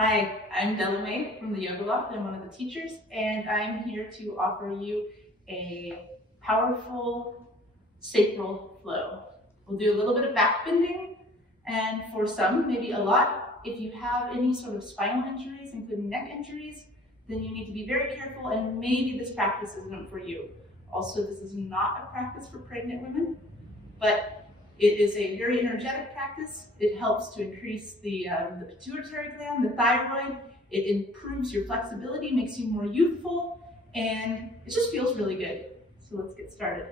Hi, I'm Dellamay from the Yoga Loft. I'm one of the teachers, and I'm here to offer you a powerful sacral flow. We'll do a little bit of back bending, and for some, maybe a lot. If you have any sort of spinal injuries, including neck injuries, then you need to be very careful, and maybe this practice isn't for you. Also, this is not a practice for pregnant women, but it is a very energetic practice. It helps to increase the pituitary gland, the thyroid. It improves your flexibility, makes you more youthful, and it just feels really good. So let's get started.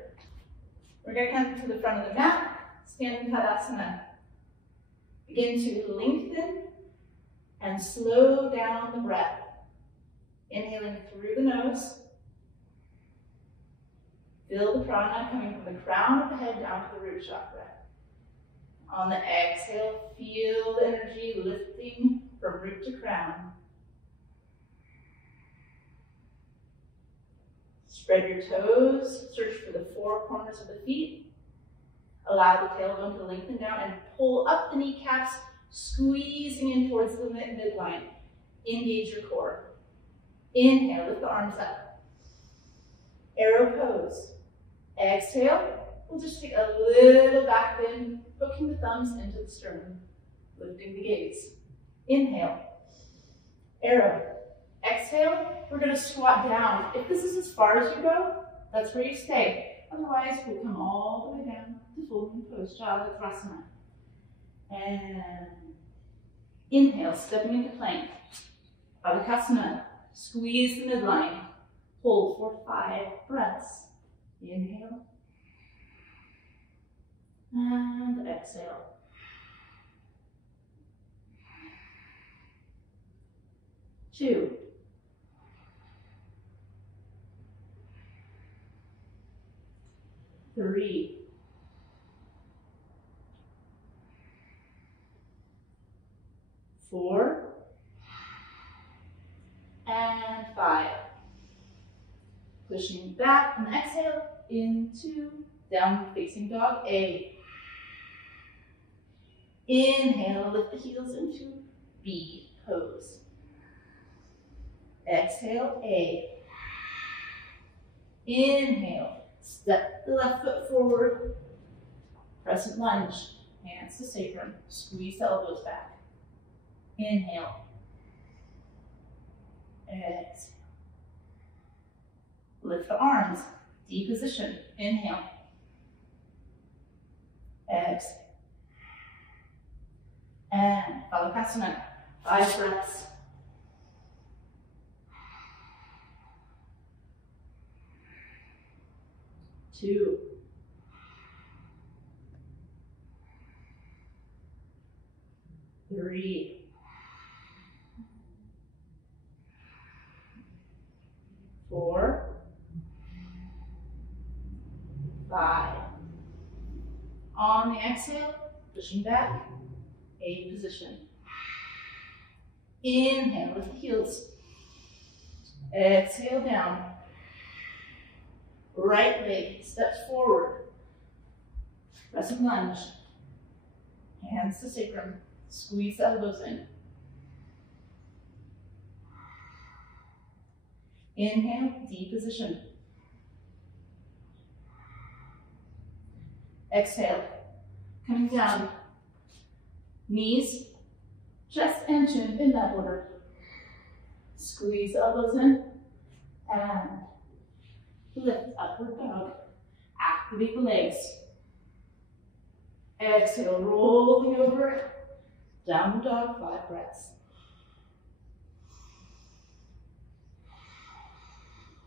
We're going to come to the front of the mat, standing Tadasana. Begin to lengthen and slow down the breath. Inhaling through the nose. Feel the prana coming from the crown of the head down to the root chakra. On the exhale, feel the energy lifting from root to crown. Spread your toes, search for the four corners of the feet. Allow the tailbone to lengthen down and pull up the kneecaps, squeezing in towards the midline. Engage your core. Inhale, lift the arms up. Arrow pose. Exhale, we'll just take a little back bend, hooking the thumbs into the sternum, lifting the gaze. Inhale, arrow. Exhale, we're going to squat down. If this is as far as you go, that's where you stay. Otherwise, we'll come all the way down to folding pose, Chakrasana. And inhale, stepping into plank. Adhikasana, squeeze the midline. Hold for 5 breaths. Inhale. And exhale. Two. Three. Four. And 5. Pushing back on the exhale into downward facing dog A. Inhale, lift the heels into B pose. Exhale, A. Inhale, step the left foot forward. Crescent lunge, hands to sacrum. Squeeze the elbows back. Inhale. Exhale. Lift the arms, D position. Inhale. Exhale. And Adhikasana, 5 breaths. Two. Three. Four. 5. On the exhale, pushing back. A position. Inhale, lift the heels. Exhale down. Right leg steps forward. Crescent lunge. Hands to sacrum. Squeeze the elbows in. Inhale, D position. Exhale, coming down. Knees, chest and chin in that order. Squeeze the elbows in and lift upward dog. Activate the legs. Exhale, rolling over. Downward dog, 5 breaths.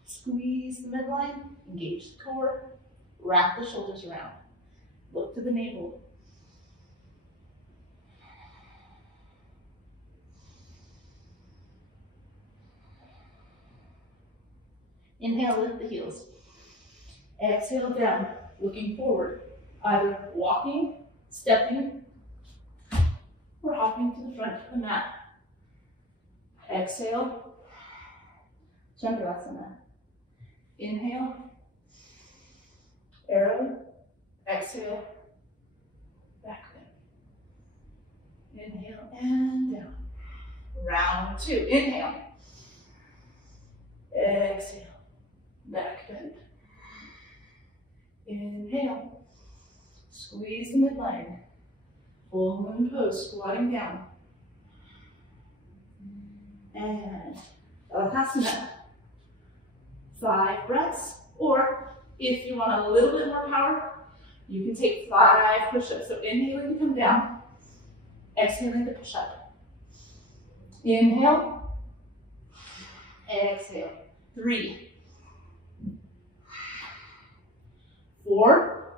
Squeeze the midline, engage the core, wrap the shoulders around. Look to the navel. Inhale, lift the heels. Exhale down, looking forward. Either walking, stepping, or hopping to the front of the mat. Exhale, Chakrasana. Inhale, arrow. Exhale, back bend. Inhale and down. Round two. Inhale. Exhale. Back bend. Inhale. Squeeze the midline. Full moon pose, squatting down. And Dellamay. 5 breaths. Or if you want a little bit more power, you can take 5 push-ups. So inhaling to come down, exhaling to push up. Inhale, exhale. 3, 4,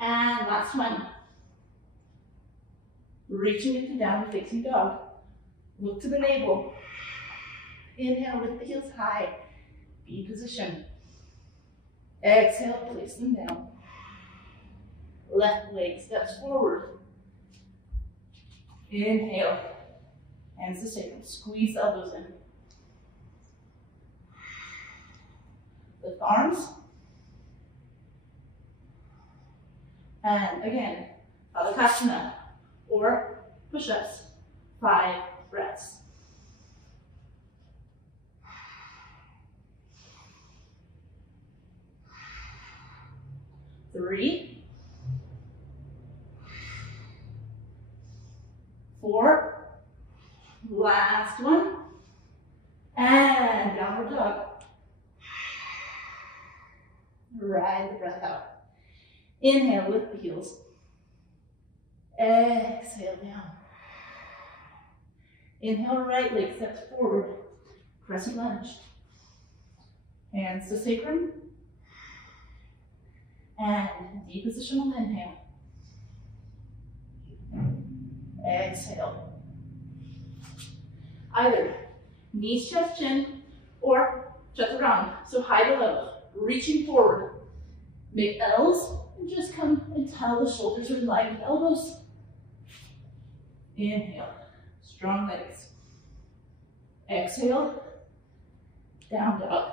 and last one. Reaching into downward facing dog. Look to the navel. Inhale, lift the heels high. B position. Exhale, place them down. Left leg steps forward. Inhale. Hands to sacrum. Squeeze elbows in. Lift arms. And again, Dellamay or push-ups. 5 breaths. Three, 4, last one, and downward dog. Ride the breath out. Inhale, lift the heels. Exhale down. Inhale, right leg steps forward. Crescent lunge. Hands to sacrum. And deep positional inhale. Exhale. Either knees, chest, chin, or chaturanga. So high to low, reaching forward. Make L's and just come until the shoulders are in line with elbows. Inhale, strong legs. Exhale, down dog.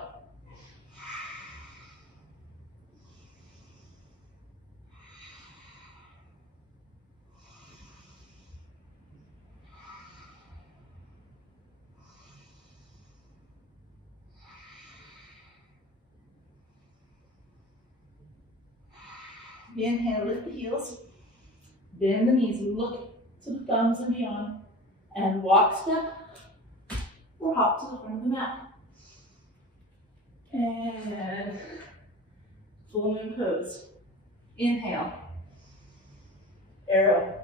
Inhale, lift the heels, bend the knees, look to the thumbs and beyond, and walk, step, or hop to the front of the mat. And full moon pose. Inhale, arrow,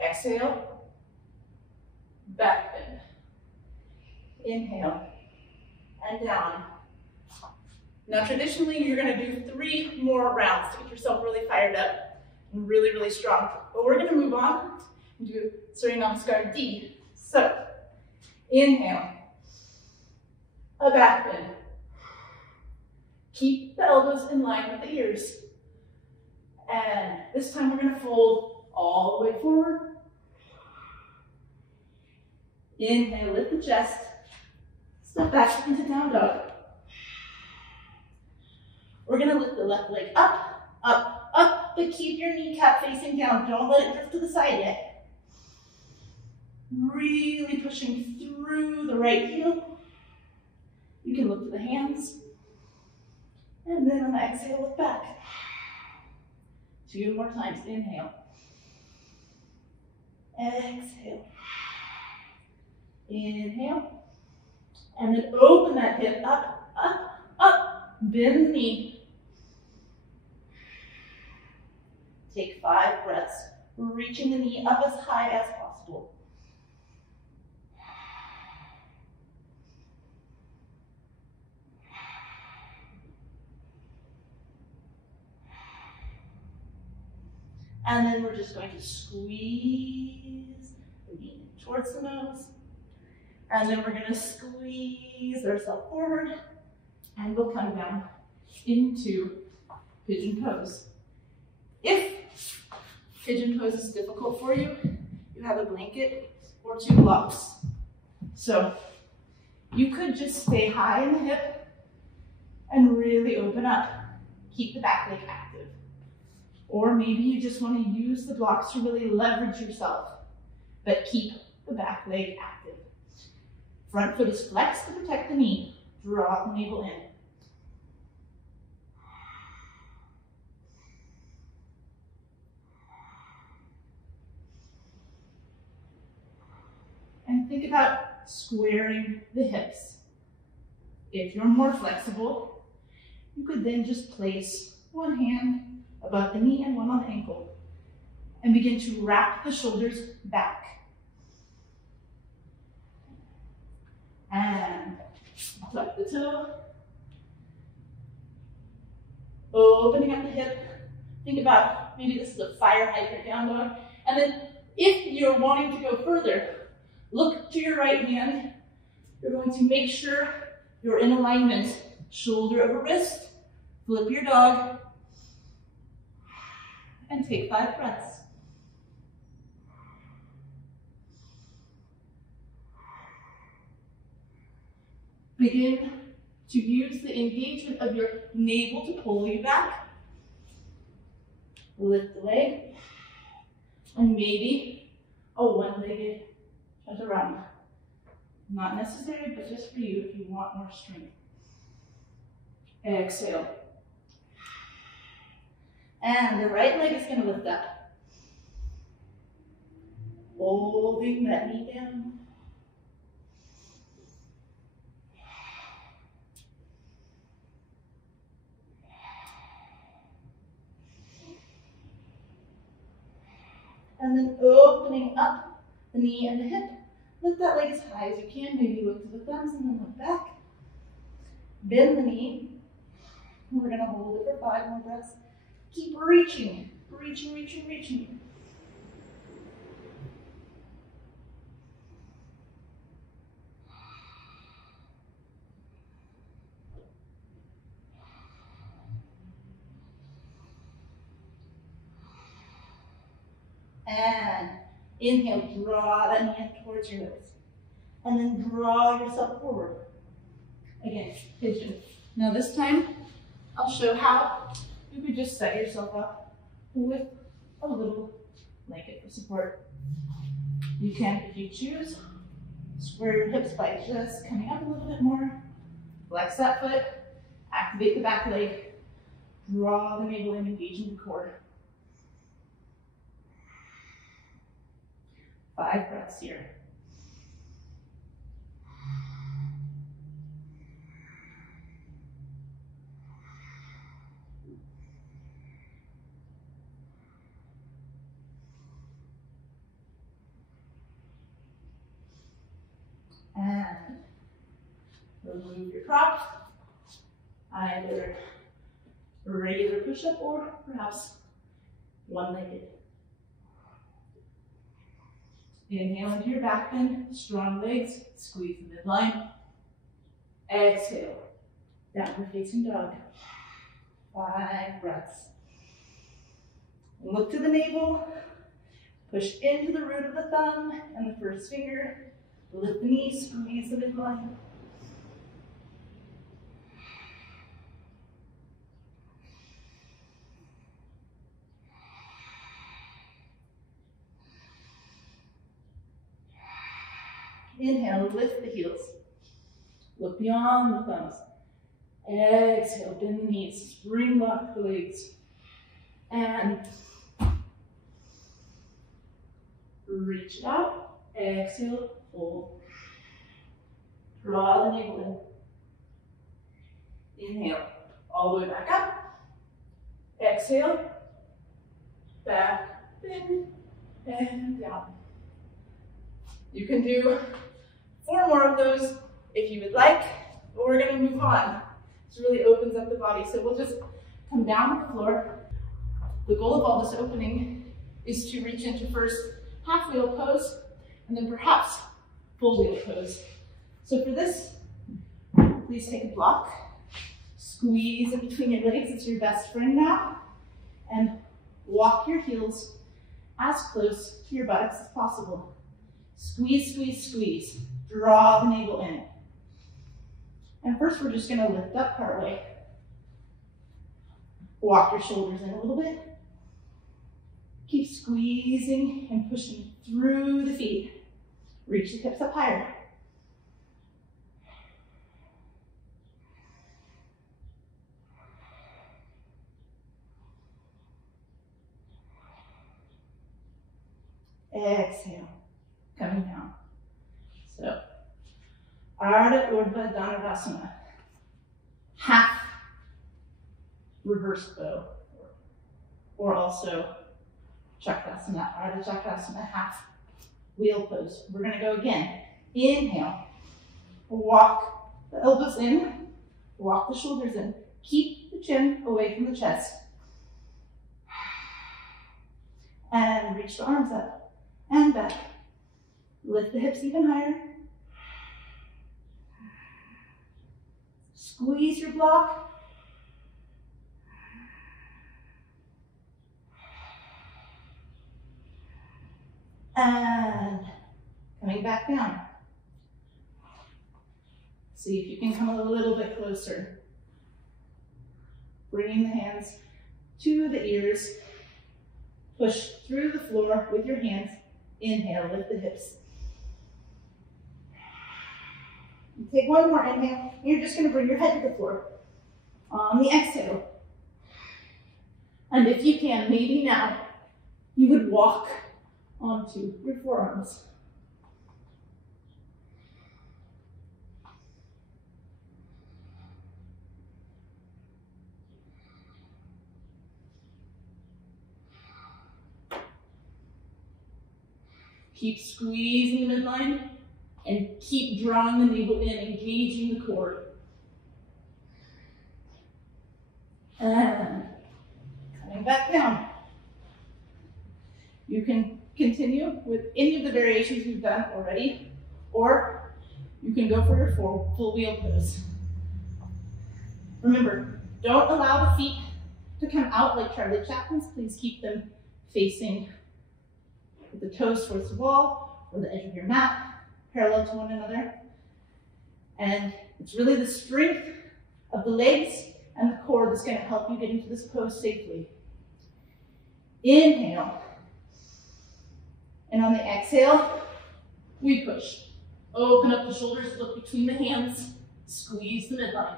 exhale, back bend. Inhale, and down. Now traditionally, you're gonna do 3 more rounds to get yourself really fired up and really, really strong. But we're gonna move on and do Surya Namaskar D. So, inhale, a back bend. Keep the elbows in line with the ears. And this time we're gonna fold all the way forward. Inhale, lift the chest. Step back into down dog. We're gonna lift the left leg up, up, up, but keep your kneecap facing down. Don't let it drift to the side yet. Really pushing through the right heel. You can look to the hands. And then on the exhale, look back. 2 more times. Inhale. Exhale. Inhale. And then open that hip up, up, up. Bend the knee. Take 5 breaths, reaching the knee up as high as possible. And then we're just going to squeeze the knee towards the nose. And then we're going to squeeze ourselves forward. And we'll come down into pigeon pose. If pigeon pose is difficult for you, you have a blanket or 2 blocks. So you could just stay high in the hip and really open up. Keep the back leg active. Or maybe you just want to use the blocks to really leverage yourself. but keep the back leg active. Front foot is flexed to protect the knee. Draw the navel in. And think about squaring the hips. If you're more flexible, you could then just place one hand above the knee and one on the ankle and begin to wrap the shoulders back. And tuck the toe. Opening up the hip. Think about maybe this is a fire hydrant down dog. And then if you're wanting to go further, look to your right hand. You're going to make sure you're in alignment. Shoulder over wrist. Flip your dog. And take 5 breaths. Begin to use the engagement of your navel to pull you back. Lift the leg. And maybe a one-legged chaturanga. Not necessary, but just for you if you want more strength. Exhale. And the right leg is going to lift up. Holding that knee down. And then opening up the knee and the hip. Lift that leg as high as you can. Maybe look to the thumbs and then look back. Bend the knee. We're going to hold it for 5 more breaths. Keep reaching, reaching, reaching, reaching. And inhale, draw that knee towards your hips. And then draw yourself forward. Again, pigeon. Now this time, I'll show how you could just set yourself up with a little blanket for support. You can, if you choose, square your hips by just coming up a little bit more. Flex that foot, activate the back leg, draw the navel in, engaging the core. 5 breaths here. And remove your prop, either a regular push-up or perhaps one-legged. Inhale into your back bend, strong legs, squeeze the midline. Exhale, downward facing dog. 5 breaths. Look to the navel, push into the root of the thumb and the first finger. Lift the knees, squeeze the midline. Inhale, lift the heels. Look beyond the thumbs. Exhale, bend the knees, spring lock the legs. And reach it out. Exhale, hold. Draw the navel in. Inhale, all the way back up. Exhale, back, bend, and down. You can do 4 more of those if you would like, but we're going to move on. This really opens up the body. So we'll just come down to the floor. The goal of all this opening is to reach into first half wheel pose and then perhaps full wheel pose. So for this, please take a block, squeeze in between your legs, it's your best friend now, and walk your heels as close to your buttocks as possible. Squeeze, squeeze, squeeze. Draw the navel in. And first we're just going to lift up partway. Walk your shoulders in a little bit. Keep squeezing and pushing through the feet. Reach the hips up higher. Exhale, coming down. So, Ardha Urdhva Dhanurasana. Half reverse bow, or also Chakrasana, Ardha Chakrasana, half wheel pose. We're gonna go again. Inhale, walk the elbows in, walk the shoulders in. Keep the chin away from the chest. And reach the arms up and back. Lift the hips even higher. Squeeze your block. And coming back down. See if you can come a little bit closer. Bringing the hands to the ears. Push through the floor with your hands. Inhale, lift the hips. Take one more inhale. You're just going to bring your head to the floor. On the exhale. And if you can, maybe now, you would walk onto your forearms. Keep squeezing the midline and keep drawing the navel in, engaging the core. And coming back down. You can continue with any of the variations we've done already, or you can go for your full wheel pose. Remember, don't allow the feet to come out like Charlie Chaplin's. Please keep them facing with the toes towards the wall or the edge of your mat, parallel to one another. And it's really the strength of the legs and the core that's going to help you get into this pose safely. Inhale. And on the exhale, we push. Open up the shoulders, look between the hands, squeeze the midline.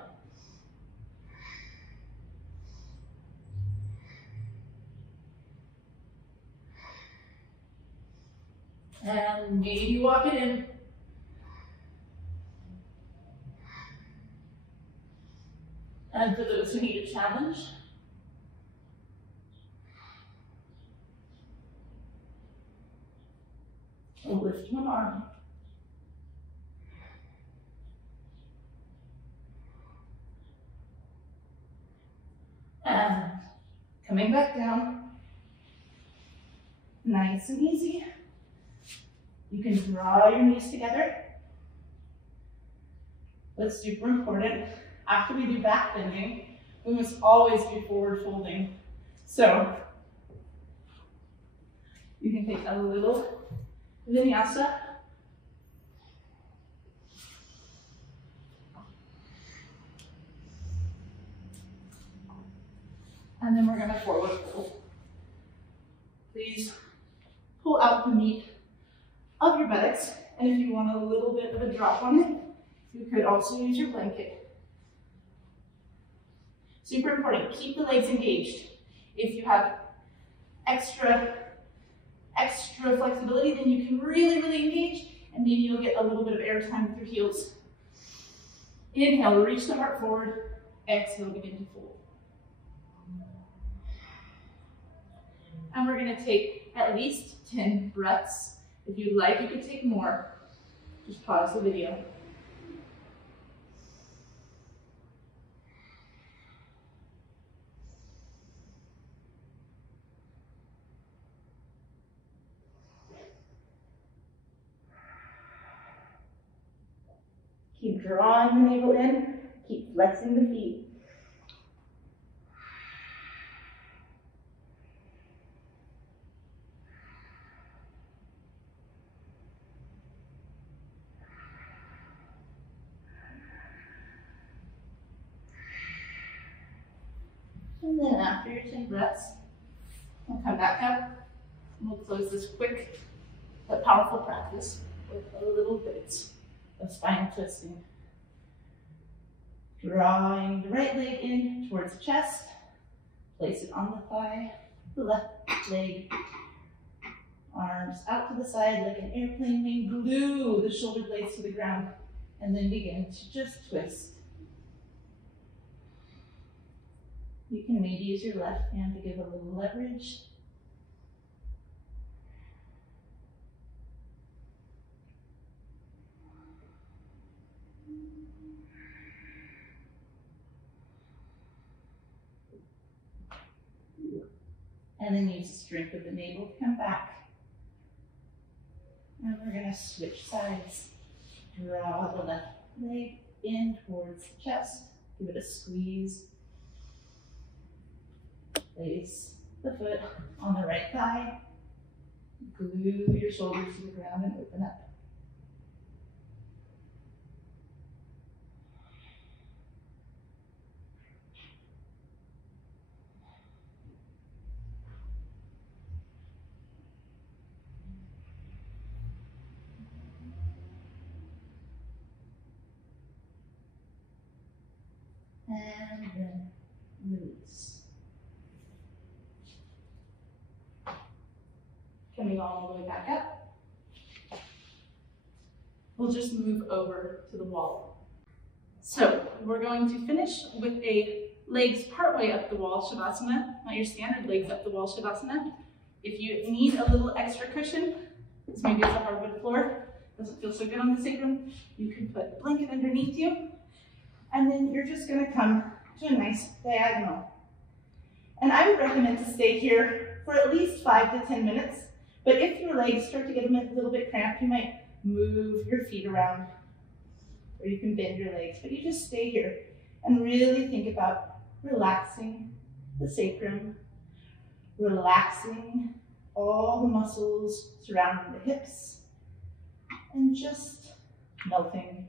And maybe walk it in. And for those who need a challenge, lift one arm. And coming back down, nice and easy. You can draw your knees together. What's super important, after we do back bending, we must always do forward folding. So you can take a little vinyasa. And then we're going to forward fold. Please pull out the meat of your buttocks, and if you want a little bit of a drop on it, you could also use your blanket. Super important, keep the legs engaged. If you have extra flexibility, then you can really engage, and maybe you'll get a little bit of air time with your heels. Inhale, reach the heart forward. Exhale, begin to fold. And we're going to take at least 10 breaths. If you'd like, you could take more. Just pause the video. Keep drawing the navel in, keep flexing the feet. And then after your 10 breaths, we'll come back up And we'll close this quick but powerful practice with a little bit of spinal twisting. Drawing the right leg in towards the chest, place it on the thigh, the left leg, arms out to the side like an airplane wing, glue the shoulder blades to the ground, and then begin to just twist. You can maybe use your left hand to give a little leverage. And then use the strength of the navel to come back. And we're going to switch sides. Draw the left leg in towards the chest. Give it a squeeze. Place the foot on the right thigh. Glue your shoulders to the ground and open up. And then release. Coming all the way back up. We'll just move over to the wall. So we're going to finish with a legs partway up the wall Shavasana, not your standard legs up the wall Shavasana. If you need a little extra cushion, because maybe it's a hardwood floor, doesn't feel so good on the sacrum, you can put a blanket underneath you. And then you're just going to come to a nice diagonal. And I would recommend to stay here for at least 5 to 10 minutes. But if your legs start to get a little bit cramped, you might move your feet around, or you can bend your legs. But you just stay here and really think about relaxing the sacrum, relaxing all the muscles surrounding the hips, and just melting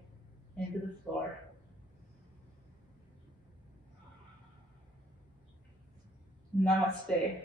into the floor. Namaste.